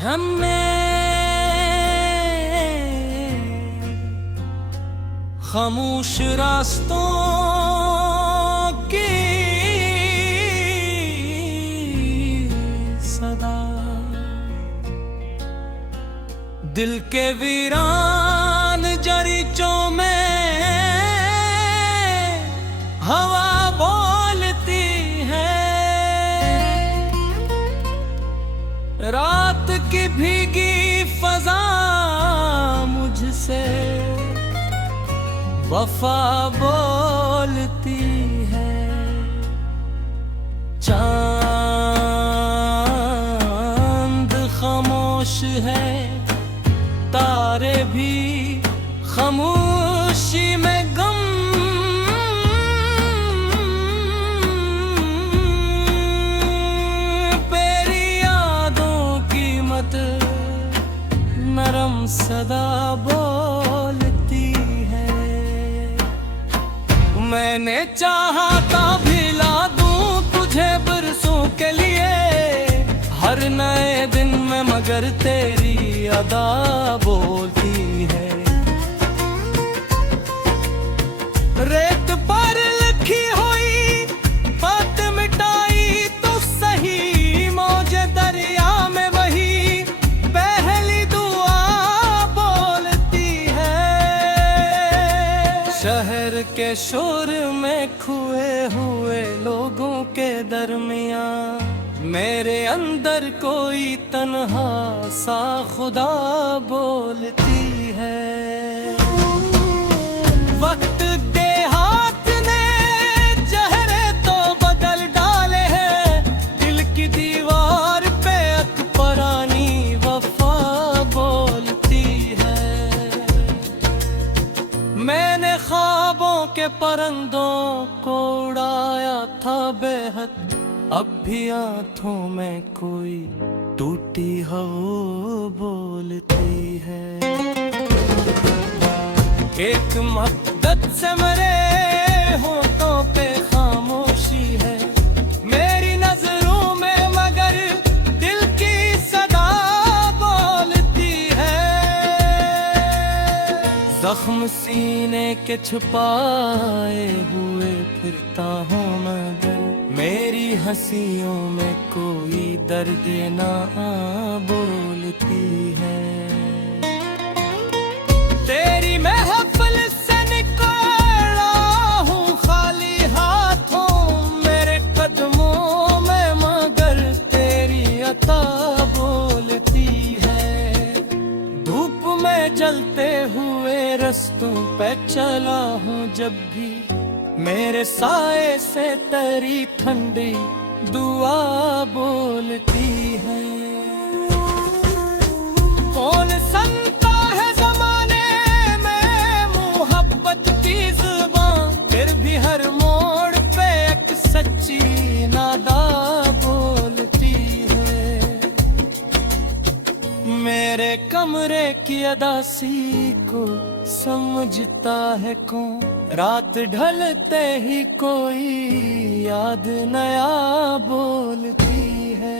हमने खामोश रास्तों की सदा, दिल के वीरान जरीचों में हवा बोलती है। रात की भीगी फजा मुझसे वफा बोलती है। चांद खामोश है, तारे भी खामोशी में गम तेरी यादों की मत नरम सदा बोलती है। मैंने चाहा था भिला दूं तुझे बरसों के लिए, हर नए दिन में मगर तेरी अदा बोलती है। रेत पर लिखी हुई बात मिटाई तो सही, मौजे दरिया में वही पहली दुआ बोलती है। शहर के शोर में खोए हुए लोगों के दरमियां मेरे अंदर कोई तन्हा सा खुदा बोलती है। वक्त दे हाथ ने चेहरे तो बदल डाले हैं, दिल की दीवार पे अकबरानी वफा बोलती है। मैंने ख्वाबों के परिंदों को उड़ाया था बेहद, अब भी आँखों में कोई टूटी हवा बोलती है। एक मद्दत से मेरे होठों पे खामोशी है, मेरी नजरों में मगर दिल की सदा बोलती है। जख्म सीने के छुपाए हुए फिरता हूँ मगर मेरी हंसियों में कोई दर्द ना बोलती है। तेरी महफिल से निकला हूँ खाली हाथों, मेरे कदमों में मगर तेरी अता बोलती है। धूप में जलते हुए रस्तों पे चला हूँ जब भी मेरे साए से तेरी ठंडी दुआ बोलती है। कौन सुनता है जमाने में मोहब्बत की जुबान, फिर भी हर मोड़ पे एक सच्ची नादा बोलती है। मेरे कमरे की अदासी को समझता है कौन, रात ढलते ही कोई याद नया बोलती है।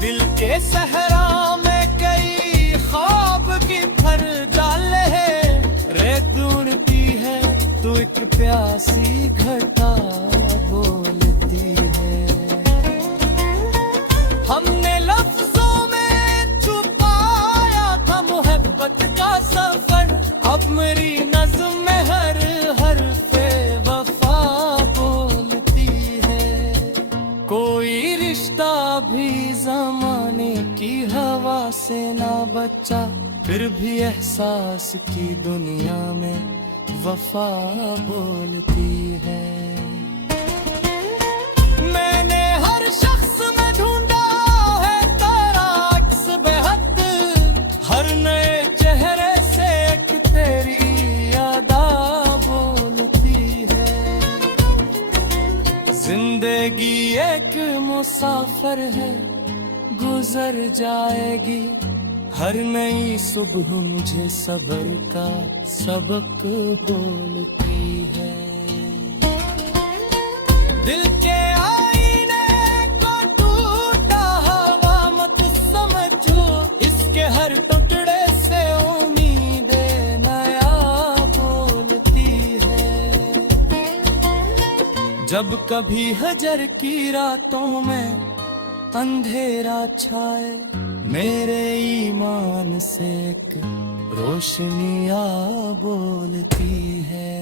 दिल के सहरा में कई ख्वाब की फर डाले है, रेत ढूंढती है तो एक प्यासी घटा बोलती है। हमने लफ्जों में छुपाया था मोहब्बत का सफर, अब मेरी नज़्म में हर हर्फ़े वफा बोलती है। कोई रिश्ता भी ज़माने की हवा से ना बचा, फिर भी एहसास की दुनिया में वफा बोलती है। मैंने हर शख्स में ढूंढा है तेरा अक्स बेहद, हर नए चेहरे से एक तेरी यादा बोलती है। जिंदगी एक मुसाफिर है, गुजर जाएगी, हर नई सुबह मुझे सब्र का सबक बोलती है। दिल के आईने को टूटा हवा जब कभी हजर की रातों में अंधेरा छाए, मेरे ईमान से एक रोशनियाँ बोलती है।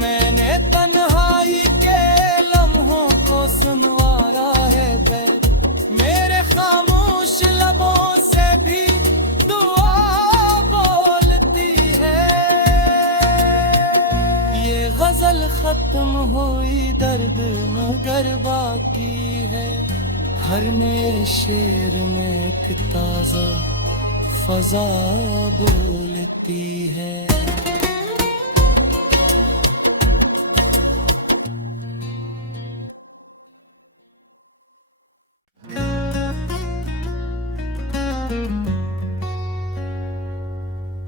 मैंने तन्हाई के लम्हों को सुनवारा है बैठ, मेरे खामोश लबों से भी दुआ बोलती है। ये गजल खत्म हुई दर्द मगर बाकी है, हर नए शेर में एक ताजा फजा बोलती है।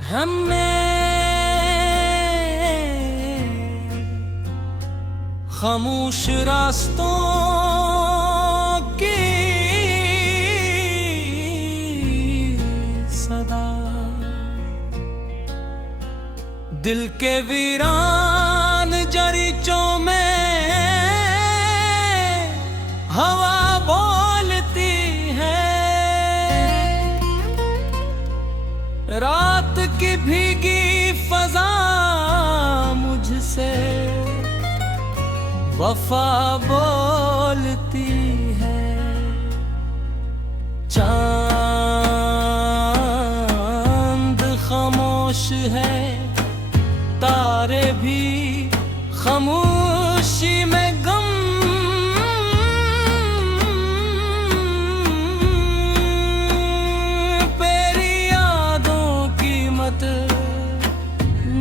हमें खामोश रास्तों की सदा, दिल के वीरान जरीचों में हवा बोलती है। रात की भीगी फजा मुझसे वफा बोलती है। चांद खामोश है, तारे भी खामोशी में गम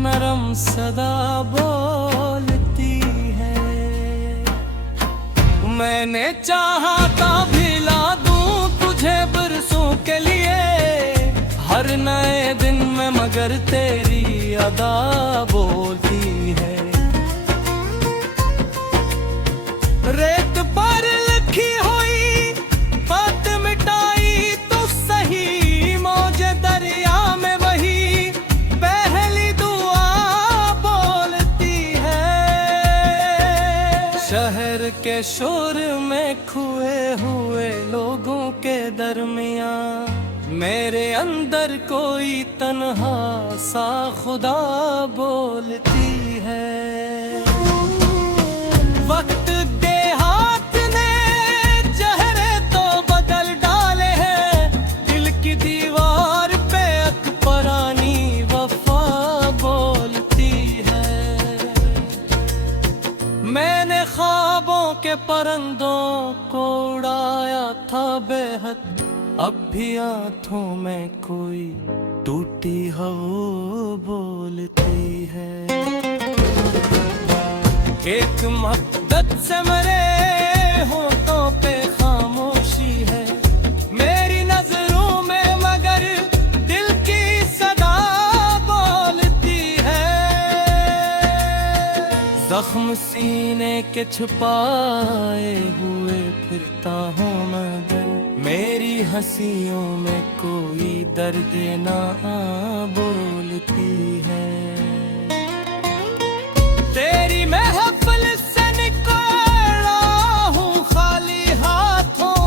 नरम सदा बोलती है। मैंने चाहा था भिला दूं तुझे बरसों के लिए, हर नए दिन में मगर तेरी अदा बोलती है। रेत पर लिखी हुई बात मिटाई तो सही, मौजे दरिया में वही शहर के शोर में खोए हुए लोगों के दरमियां, मेरे अंदर कोई तन्हा सा खुदा बोलती है। वक्त दे हाथ ने चेहरे तो बदल डाले हैं, दिल की दीवार पे अकबरानी वफा बोलती है। मैंने ख्वाबों के परिंदों को उड़ाया था बेहद, अब भी आंखों में कोई टूटी हवा बोलती है। एक मद्दत से मरे होठों पे खामोशी है, मेरी नजरों में मगर दिल की सदा बोलती है। जख्म सीने के छुपाए हुए फिरता हूँ मगर, मेरी हंसियों में कोई दर्द ना बोलती है। तेरी महफिल से निकला हूँ खाली हाथों,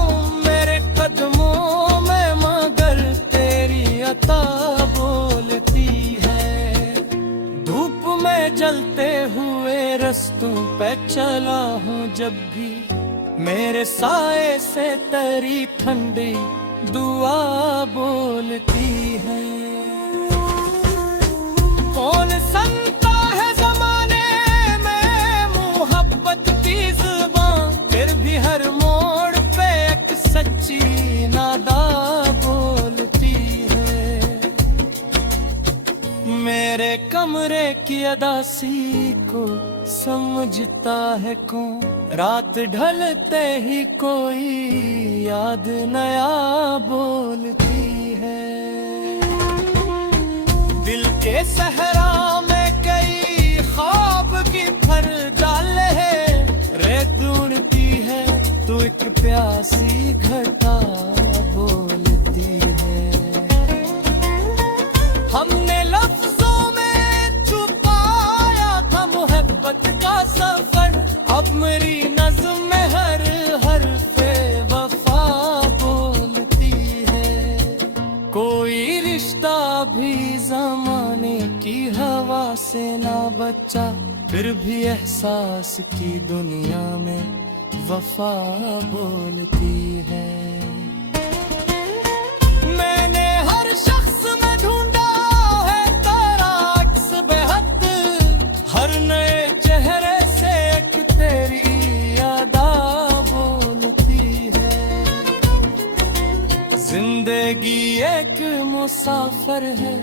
मेरे कदमों में मगर तेरी अता बोलती है। धूप में जलते हुए रस्तों पे चला हूँ जब भी, मेरे साए से तेरी ठंडी दुआ बोलती है। कौन सुनता है जमाने में मोहब्बत की जुबान, फिर भी हर मोड़ पे एक सच्ची नादा बोलती है। मेरे कमरे की अदासी को समझता है कौन, रात ढलते ही कोई याद नया बोलती है। दिल के सहरा में कई ख्वाब की भर डाले हैं, रेत ढूंढती है तो एक प्यासी घटा बोलती है। कोई रिश्ता भी जमाने की हवा से ना बचा, फिर भी एहसास की दुनिया में वफा बोलती है। मैंने हर शख्स में ढूंढा है तेरा अक्स बेहद, हर नए चेहरे से एक तेरी अदा बोलती है। जिंदगी एक मुसाफिर है,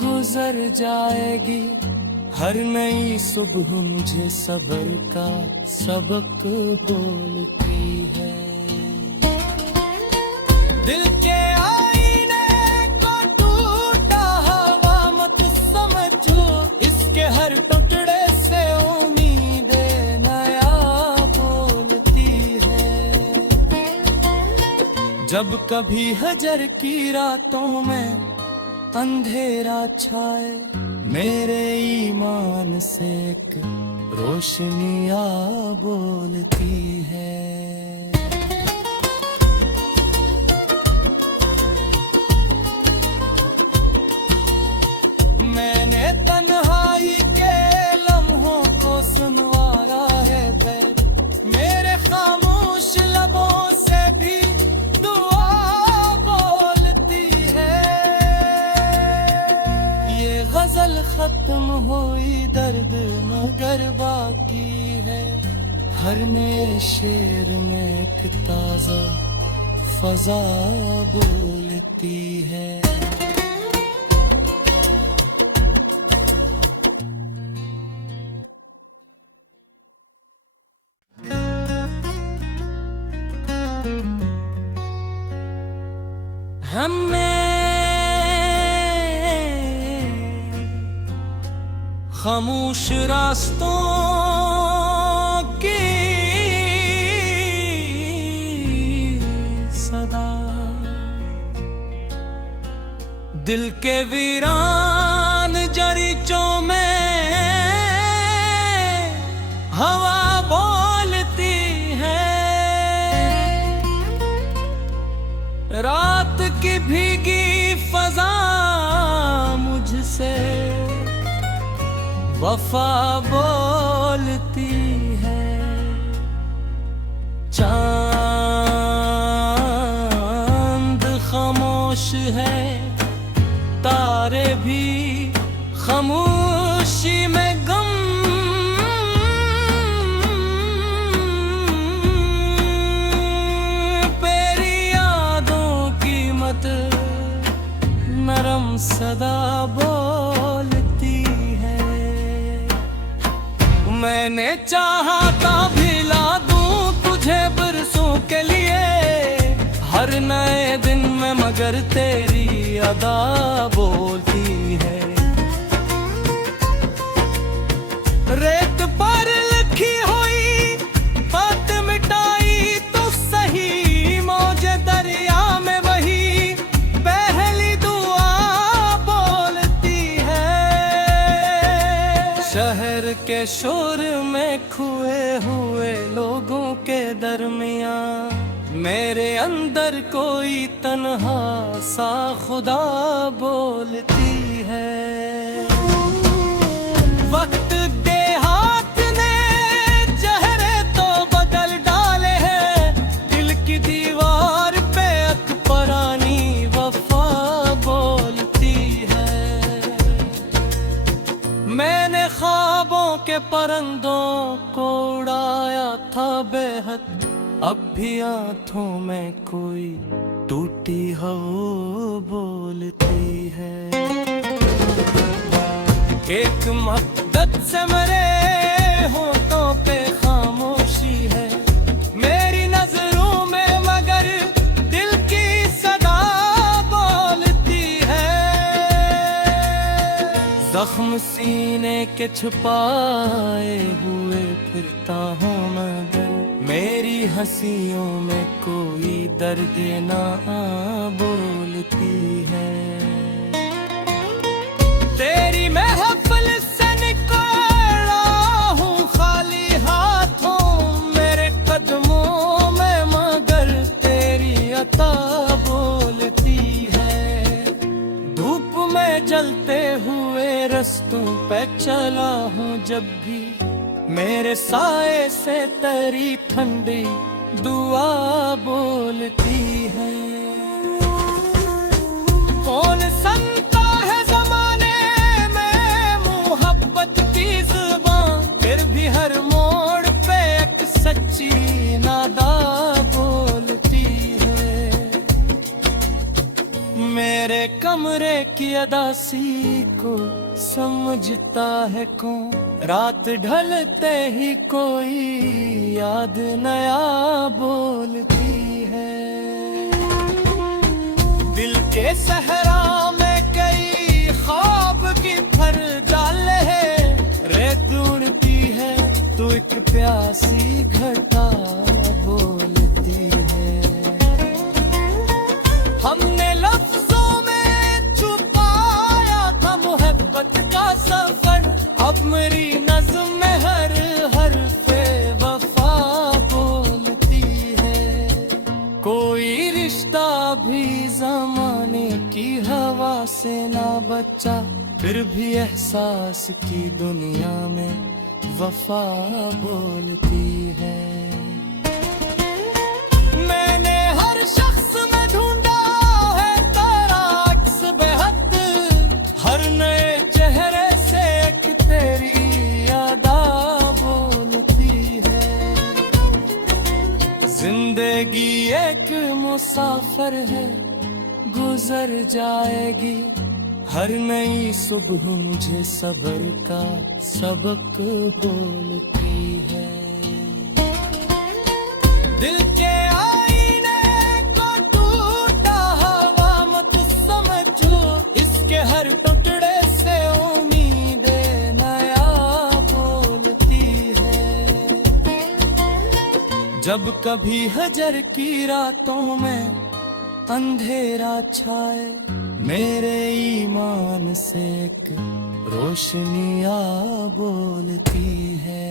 गुजर जाएगी, हर नई सुबह मुझे सब्र का सबक बोलती है। दिल के आईने को टूटा हवा मत समझो, इसके हर टुकड़े से उम्मीदें नया बोलती है। जब कभी हजर की रातों में अंधेरा छाए, मेरे ईमान से एक रोशनी आ बोलती है। मैंने तन्हाई के लम्हों को सुनवारा है बैठ, मेरे खामोश लबों से भी दुआ बोलती है। ये गजल खत्म हुई दर्द मगर बाकी है, हर नए शेर में एक ताजा फजा बोलती है। खामोश रास्तों की सदा, दिल के वीरान जरीचों में हवा बोलती है। रात की भीगी फजा मुझसे वफा बोलती है। चांद खामोश है, तारे भी खामोशी में गम तेरी यादों की मत नरम सदा बोलती है। मैंने चाहा था भिला दूं तुझे बरसों के लिए, हर नए दिन में मगर तेरी अदा बोलती है। रेत पर लिखी हुई बात मिटाई तो सही, मौजे दरिया में वही पहली दुआ बोलती है। शहर के शोर में खोए हुए लोगों के दरमियां मेरे अंदर कोई तन्हा सा खुदा बोलती है। वक्त के हाथ ने चेहरे तो बदल डाले हैं, दिल की दीवार पे एक पुरानी वफा बोलती है। मैंने ख्वाबों के परिंदों को उड़ाया था बेहद, अब भी आँखों में कोई टूटी हवा बोलती है। एक मुद्दत से मेरे होठों पे खामोशी है, मेरी नजरों में मगर दिल की सदा बोलती है। जख्म सीने के छुपाए हुए फिरता हूँ मगर मेरी हंसियों में कोई दर्द ना बोलती है। तेरी महफिल से निकला हूँ खाली हाथों, मेरे कदमों में मगर तेरी अता बोलती है। जलते हुए रस्तों पे चला हूँ जब भी मेरे साए से तेरी ठंडी दुआ बोलती है। कौन सुनता है जमाने में मोहब्बत की जुबान, फिर भी हर मोड़ पे एक सच्ची नादा बोलती है। मेरे कमरे की अदासी को समझता है कौन, रात ढलते ही कोई याद नया बोलती है। दिल के सहरा में कई ख्वाब की भर डाले है, रेत ढूंढती है तो एक प्यासी घटा बोलती है। हमने लफ्जों में छुपाया था मोहब्बत का सफर, अब मेरी नज़्म में हर हर्फ़े वफा बोलती है। कोई रिश्ता भी ज़माने की हवा से ना बचा, फिर भी एहसास की दुनिया में वफा बोलती है। मैंने हर शख्स में ढूंढा है तेरा अक्स बेहद, हर नए चेहरे से एक तेरी यादा बोलती है। जिंदगी एक मुसाफिर है, गुजर जाएगी, हर नई सुबह मुझे सब्र का सबक बोलती है। दिल के आईने को टूटा हवा मत समझो, इसके हर टुकड़े से उम्मीद नया बोलती है। जब कभी हजर की रातों में अंधेरा छाए, मेरे ईमान से एक रोशनियाँ बोलती है।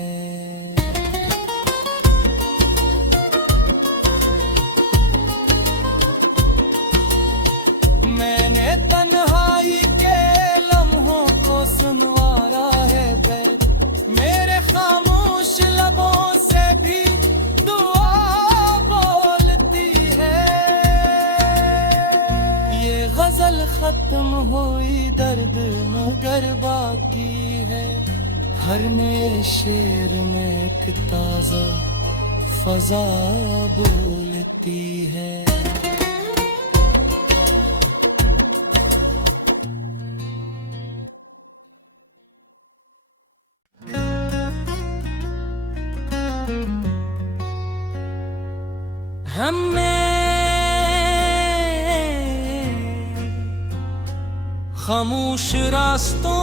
मैंने तन्हाई के लम्हों को सुनवारा है बैठ, मेरे खामोश लबों से भी दुआ बोलती है। ये गजल खत्म हुई दर्द मगर बाकी है, हर नए शेर में एक ताजा फजा बोलती है। हमें खामोश रास्तों